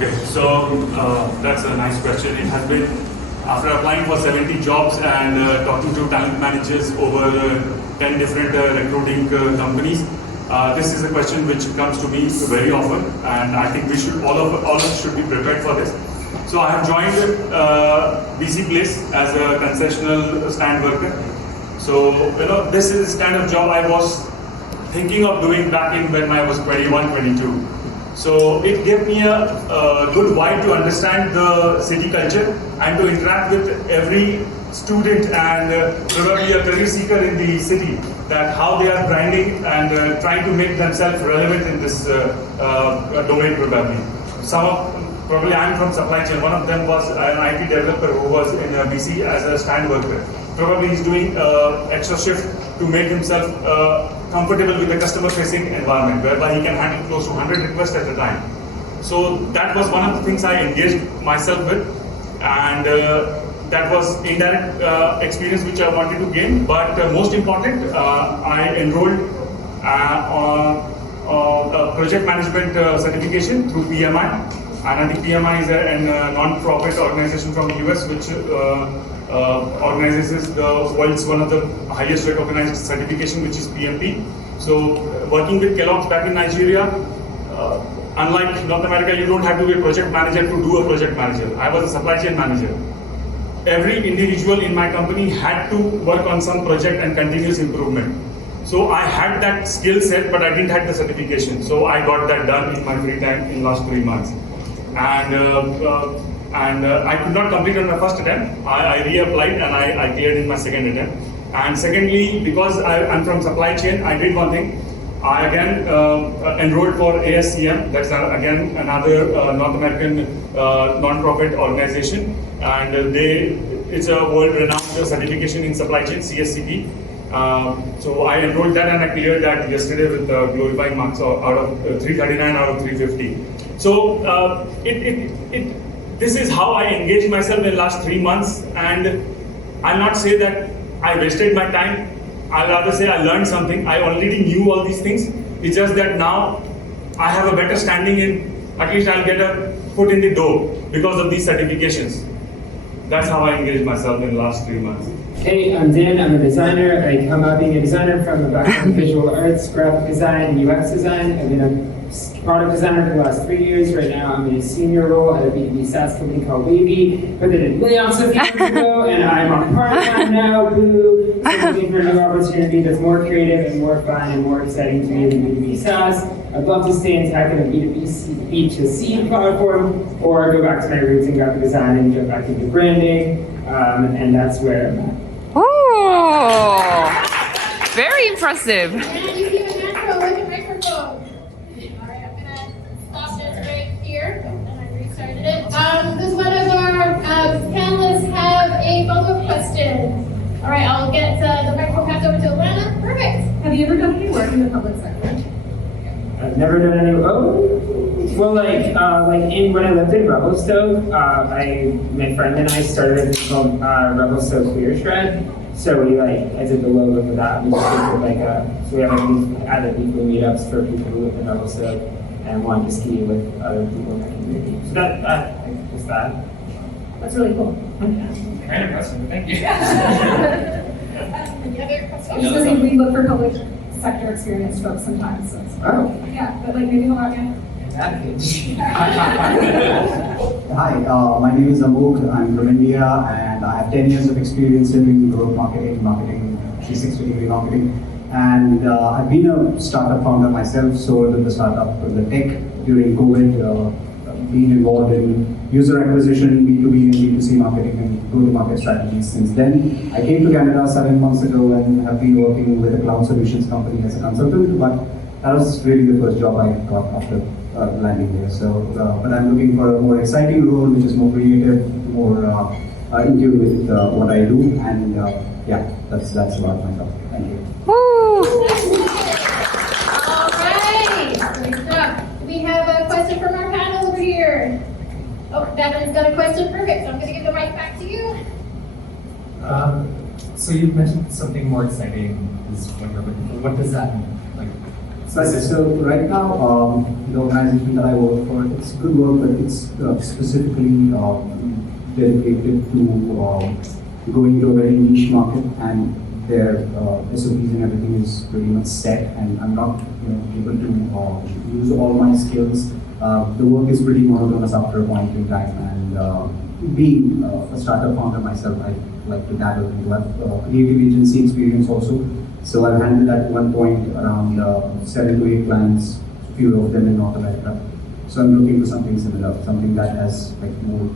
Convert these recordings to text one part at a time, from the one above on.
Okay, so that's a nice question. It has been, after applying for 70 jobs and talking to talent managers over 10 different recruiting companies, this is a question which comes to me very often, and I think we should all of us should be prepared for this. So I have joined BC Place as a concessional stand worker. So this is the kind of job I was thinking of doing back in when I was 21, 22. So it gave me a good vibe to understand the city culture and to interact with every student and probably a career seeker in the city, that how they are grinding and trying to make themselves relevant in this domain probably. Probably I'm from supply chain. One of them was an IT developer who was in BC as a stand worker. Probably he's doing extra shift to make himself comfortable with the customer-facing environment, whereby he can handle close to 100 requests at a time. So that was one of the things I engaged myself with, and that was indirect experience which I wanted to gain. But most important, I enrolled on a project management certification through PMI. And I think PMI is a non-profit organization from the US which organizes the world's one of the highest recognized certification, which is PMP. So working with Kellogg's back in Nigeria, unlike North America, you don't have to be a project manager to do a project manager. I was a supply chain manager. Every individual in my company had to work on some project and continuous improvement. So I had that skill set, but I didn't have the certification. So I got that done in my free time in last 3 months. And I could not complete on my first attempt. I reapplied and I cleared in my second attempt. And secondly, because I'm from supply chain, I did one thing. I again enrolled for ASCM. That's again another North American non-profit organization, and it's a world-renowned certification in supply chain, CSCP. So I enrolled that and I cleared that yesterday with glorifying marks out of 339 out of 350. So this is how I engaged myself in the last 3 months, and I'll not say that I wasted my time. I'll rather say I learned something. I already knew all these things. It's just that now I have a better standing in, at least I'll get a foot in the door because of these certifications. That's how I engaged myself in the last 3 months. Hey, I'm Dan. I'm a designer. I come out being a designer from a background in visual arts, graphic design, and UX design. I've been a product designer for the last 3 years. Right now, I'm in a senior role at a B2B SaaS company called Wavy, but they did layoffs a few years ago, and I'm on part-time now. Boo! So I'm looking for a new opportunity that's more creative and more fun and more exciting to me than B2B SaaS. I'd love to stay in tech in a B2C platform, or go back to my roots in graphic design and jump back into branding, and that's where I'm at. Oh, very impressive. And you see the macro with the microphone. All right, I'm gonna stop this right here, and I restarted it. Does one of our panelists have a follow-up question? All right, I'll get the microphone passed over to Alanna. Perfect. Have you ever done any work in the public sector? never done any. Well, when I lived in Revelstoke, my friend and I started a thing called Revelstoke Clear Shred. So we I did the logo for that. We just did so we have added weekly meetups for people who live in Revelstoke and want to ski with other people in the community. So that was that. That's really cool. Very impressive. Thank you. Any other questions? We look for public sector experience folks sometimes. So yeah, but maybe how about you? Hi, my name is Amok. I'm from India and I have 10 years of experience in growth marketing, 360-degree marketing. And I've been a startup founder myself, sold in the startup, the tech during COVID, been involved in user acquisition, B2B and B2C marketing and go-to-market strategies since then. I came to Canada 7 months ago and have been working with a cloud solutions company as a consultant, but that was really the first job I got after landing there. So, but I'm looking for a more exciting role, which is more creative, more in tune with what I do, and yeah, that's about myself. Thank you. Woo! All right. Great job. We have a question from our panel over here. Oh, Davin's got a question. Perfect. So I'm going to give the mic back to you. So you mentioned something more exciting is what you're looking for. What does that mean? So right now, the organization that I work for, it's good work, but it's specifically dedicated to going to a very niche market, and their SOPs and everything is pretty much set, and I'm not able to use all my skills. The work is pretty monotonous after a point in time, and being a startup founder myself, I like to dabble into creative agency experience also. So I've handled at one point around 7 to 8 clients, a few of them in North America. So I'm looking for something similar, something that has more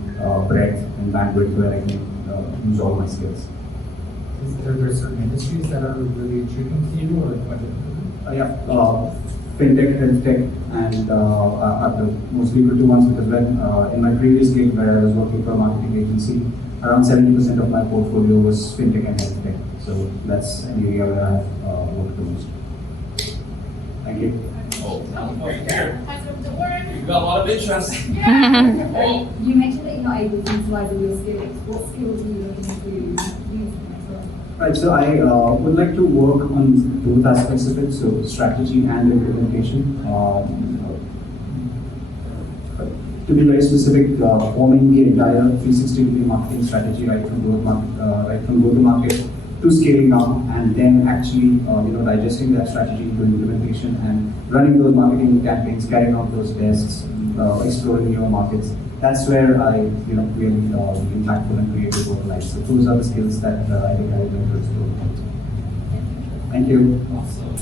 breadth and bandwidth where I can use all my skills. Are there certain industries that are really intriguing to you, or what? Fintech, health tech, and are the most lucrative ones, because when in my previous gig where I was working for a marketing agency, around 70% of my portfolio was fintech and health tech. So that's an area where I have worked the most. Thank you. You got a lot of interest. Yeah. You mentioned that you're not able to utilize all your skills. What skills are you looking to use? Right, so I would like to work on both aspects of it, so strategy and implementation. To be very specific, forming the entire 360-degree marketing strategy right from go-to-market to scaling down, and then actually digesting that strategy into implementation and running those marketing campaigns, carrying out those tests, exploring newer markets. That's where I really impactful and creative work lies. So those are the skills that I think I would like to explore. Thank you.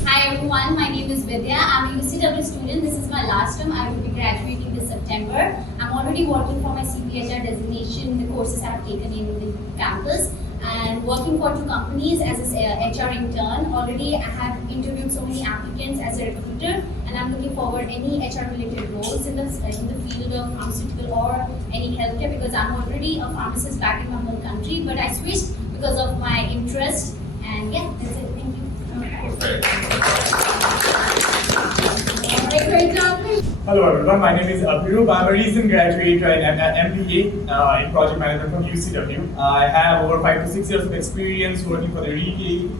Hi everyone, my name is Vidya. I'm a UCW student. This is my last term. I will be graduating this September. I'm already working for my CPHR designation, the courses I've taken in the campus, and working for 2 companies as an HR intern. Already I have interviewed so many applicants as a recruiter, and I'm looking forward any HR related roles in the field of pharmaceutical or any healthcare, because I'm already a pharmacist back in my home country, but I switched because of my interest, and yeah, that's it. Thank you. All right, great job. Hello everyone, my name is Abhirup. I'm a recent graduate in MBA in project management from UCW. I have over 5 to 6 years of experience working for the retail,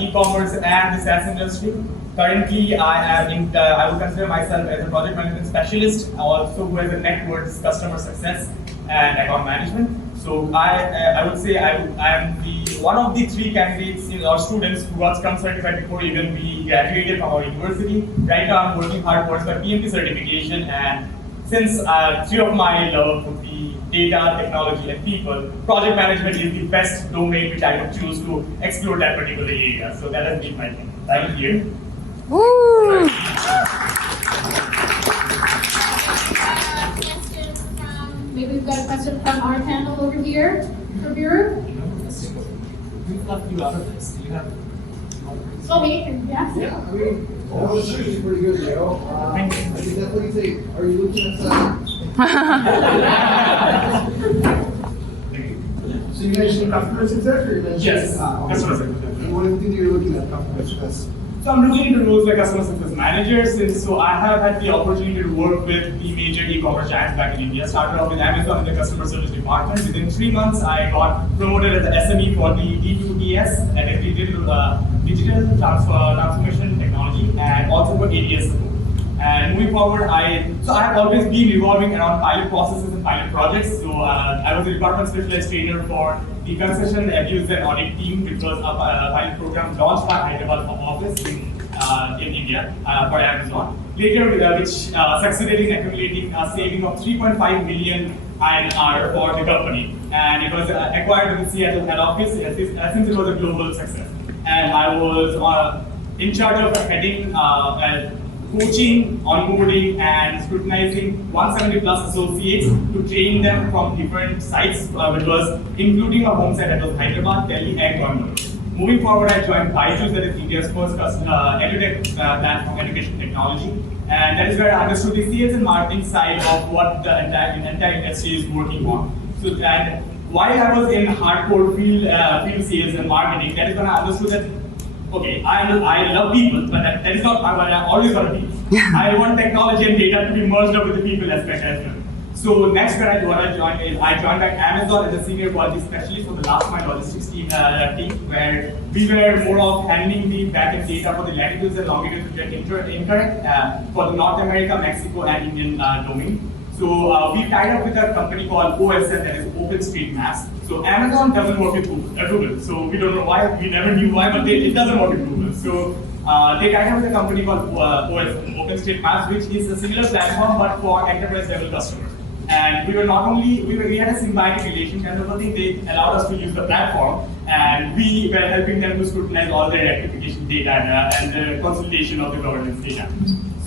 e-commerce and the SaaS industry. Currently, I would consider myself as a project management specialist, also who has a neck towards customer success and account management. So I would say I am one of the 3 candidates or students who got Scrum certified before even we graduated from our university. Right now I'm working hard towards my PMP certification, and since 3 of my love would be data, technology and people, project management is the best domain which I would choose to explore that particular area. So that has been my thing. Thank you. Woo! Maybe we've got a question from our panel over here. From Bureau? We've left you out of this. Do you have? Oh, we can, yeah. Yeah, I mean, all the shoes is pretty good, Joe. I can definitely say, are you looking at that? So you mentioned customer success, or you mentioned? Yes, customer success. And what do you think you're looking at customer success? So I'm looking into roles like customer success manager. So I have had the opportunity to work with the major e-commerce giants back in India. Started off with Amazon in the customer service department. Within 3 months, I got promoted as the SME for the D2DS, that is digital transformation technology, and also for ADS support. And moving forward, I have always been revolving around pilot processes and pilot projects. So I was a department specialized trainer for the concession abuse and audit team, which was a pilot program launched by Hyderabad office in India for Amazon. Later, which succeeded in accumulating a saving of 3.5 million INR for the company, and it was acquired in the Seattle head office since it was a global success. And I was in charge of heading coaching, onboarding, and scrutinizing 170 plus associates to train them from different sites, which was including a home site that was Hyderabad, Delhi, and Coimbatore. Moving forward, I joined BCJobs, that is India's first edutech platform education technology, and that is where I understood the sales and marketing side of what the entire industry is working on. So, and while I was in hardcore field sales and marketing, that is when I understood that okay, I love people, but that is not what I always want to be. I want technology and data to be merged up with the people aspect as well. So next, what I joined is I joined back Amazon as a senior quality specialist for the last mile logistics team, where we were more of handling the backend data for the latitudes and longitudes which are incorrect for the North America, Mexico, and Indian domain. So we tied up with a company called OSM, that is OpenStreetMaps. So Amazon doesn't work with Google. So we don't know why, we never knew why, but it doesn't work with Google. So they tied up with a company called OSM, OpenStreetMaps, which is a similar platform but for enterprise level customers. And we were not only, we had a symbiotic relation kind of a thing. They allowed us to use the platform, and we were helping them to scrutinize all their rectification data and the consolidation of the governance data.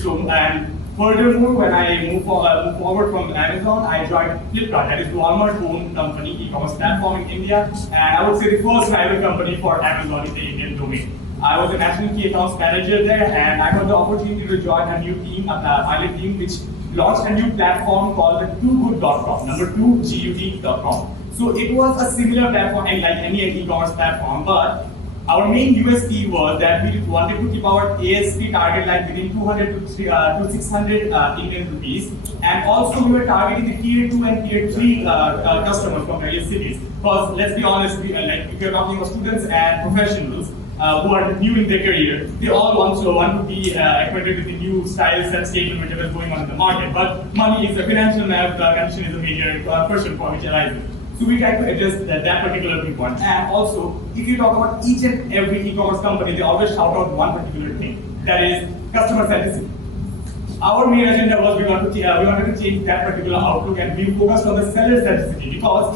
So, and furthermore, when I moved forward from Amazon, I joined Flipkart, that is Walmart's own company, e-commerce platform in India, and I would say the first rival company for Amazon in the Indian domain. I was a national key accounts manager there, and I got the opportunity to join a new team, a pilot team, which launched a new platform called the TwoGood.com, number 2GUD.com. So it was a similar platform like any e-commerce platform, but our main USP was that we wanted to keep our ASP target like within 200 to 600 Indian rupees, and also we were targeting the tier 2 and tier 3 customers from various cities. Because let's be honest, if you're talking about students and professionals who are new in their career, they all want to be acquainted with the new styles and statement whichever is going on in the market. But money is a financial condition is a major question for which arises. So we try to address that particular point. And also, if you talk about each and every e-commerce company, they always shout out one particular thing, that is customer centricity. Our main agenda was we wanted to change that particular outlook, and we focused on the seller centricity, because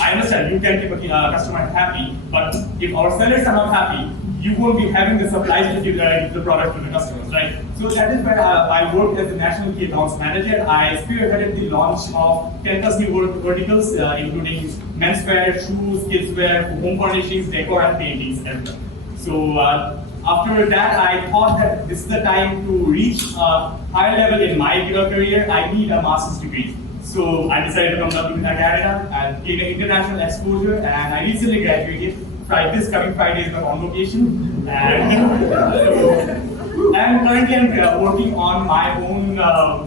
I understand you can keep a customer happy, but if our sellers are not happy, you won't be having the supplies to give the product to the customers, right? So that is where I worked as the national key accounts manager. I spearheaded the launch of 10+ new verticals, including menswear, shoes, kidswear, home furnishings, decor, and paintings as well. So after that, I thought that this is the time to reach a higher level in my career. I need a master's degree. So I decided to come down to Canada and gain international exposure, and I recently graduated. This coming Friday is my convocation, and currently I'm working on my own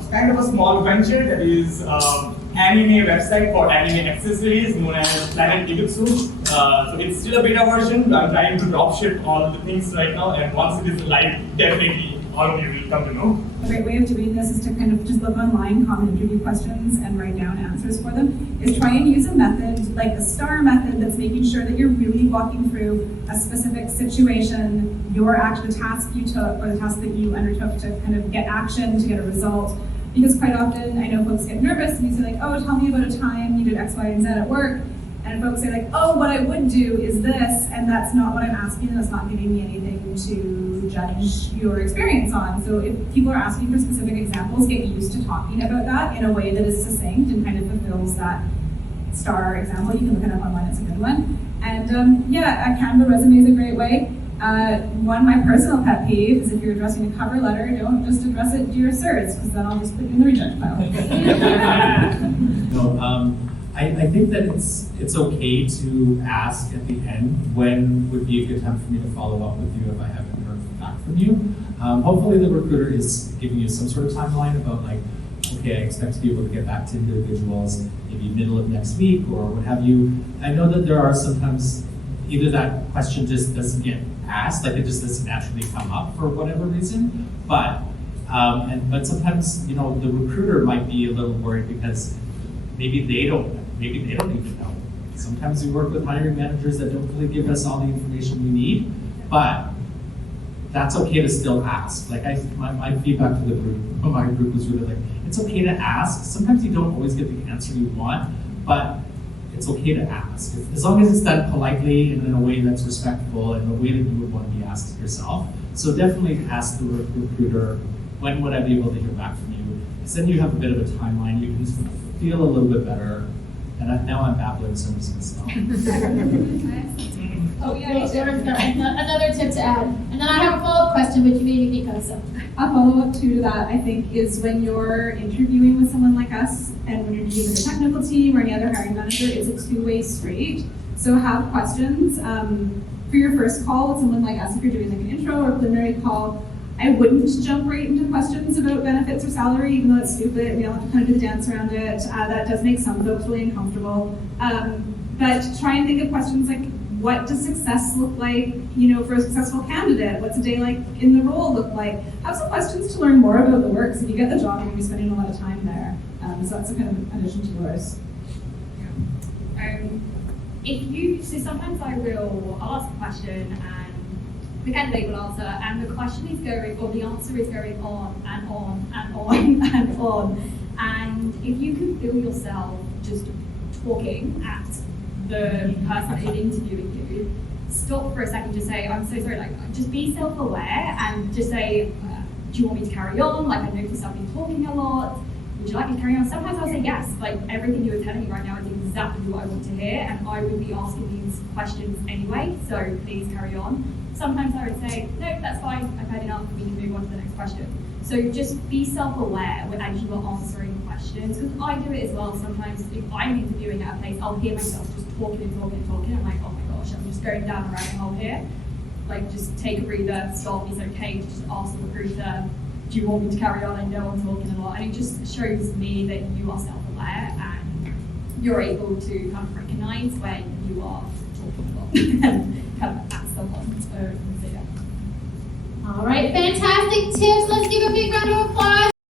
kind of a small venture, that is anime website for anime accessories known as Planet Gislason. So it's still a beta version. I'm trying to dropship all the things right now, and once it is live, definitely all of you will come to know. A great way of doing this is to kind of just look online, common interview questions, and write down answers for them. Is try and use a method like the STAR method that's making sure that you're really walking through a specific situation, your actual task you took, or the task that you undertook to kind of get action, to get a result. Because quite often, I know folks get nervous and you say like, oh, tell me about a time you did X, Y, and Z at work. And folks say like, oh, what I would do is this, and that's not what I'm asking, and that's not giving me anything to judge your experience on. So if people are asking for specific examples, get used to talking about that in a way that is succinct and kind of fulfills that STAR example. You can look it up online, it's a good one. And yeah, a Canva resume is a great way. My personal pet peeve is if you're addressing a cover letter, don't just address it to your sirs, because then I'll just put you in the reject pile. No, I think that it's okay to ask at the end when would be a good time for me to follow up with you if I haven't heard back from you. Hopefully the recruiter is giving you some sort of timeline about like, okay, I expect to be able to get back to individuals maybe middle of next week or what have you. I know that there are sometimes either that question just doesn't get asked, like it just doesn't naturally come up for whatever reason, but sometimes, you know, the recruiter might be a little worried because maybe they don't even know. Sometimes we work with hiring managers that don't really give us all the information we need, but that's okay to still ask. Like my feedback to the group, my group was really like, it's okay to ask. Sometimes you don't always get the answer you want, but it's okay to ask. As long as it's done politely and in a way that's respectful and in a way that you would want to be asked yourself. So definitely ask the recruiter, when would I be able to hear back from you? Because then you have a bit of a timeline. You can feel a little bit better. And now I'm babbling, so I'm just going to stop. Oh, yeah, another tip to add. And then I have a follow-up question, but you made me think of something. A follow-up to that, I think, is when you're interviewing with someone like us and when you're dealing with a technical team or any other hiring manager, it's a two-way street. So have questions. For your first call with someone like us, if you're doing like an intro or preliminary call, I wouldn't jump right into questions about benefits or salary, even though it's stupid. We all have to kind of do the dance around it. That does make some folks really uncomfortable. But try and think of questions like, what does success look like, you know, for a successful candidate? What's a day like in the role look like? Have some questions to learn more about the work. So if you get the job, you're going to be spending a lot of time there. So that's a kind of addition to yours. So sometimes I'll ask a question and the candidate will answer, and the question is going, or the answer is going on and on and on and on. And if you can feel yourself just talking at the person that is interviewing you, stop for a second, just say, I'm so sorry, like, just be self-aware and just say, do you want me to carry on? Like, I noticed I've been talking a lot. Would you like me to carry on? Sometimes I'll say yes, like everything you are telling me right now is exactly what I want to hear, and I would be asking these questions anyway, so please carry on. Sometimes I would say, no, that's fine, I've had enough, we can move on to the next question. So just be self-aware as you are answering questions, because I do it as well sometimes. If I'm interviewing at a place, I'll hear myself just talking and talking and talking. I'm like, oh my gosh, I'm just going down a rabbit hole here. Like, just take a breather, stop. It's okay to just ask the recruiter, do you want me to carry on? I know I'm talking a lot. And it just shows me that you are self-aware and you're able to kind of recognize when you are talking a lot and kind of ask someone to consider. All right, fantastic tips. Let's give a big round of applause.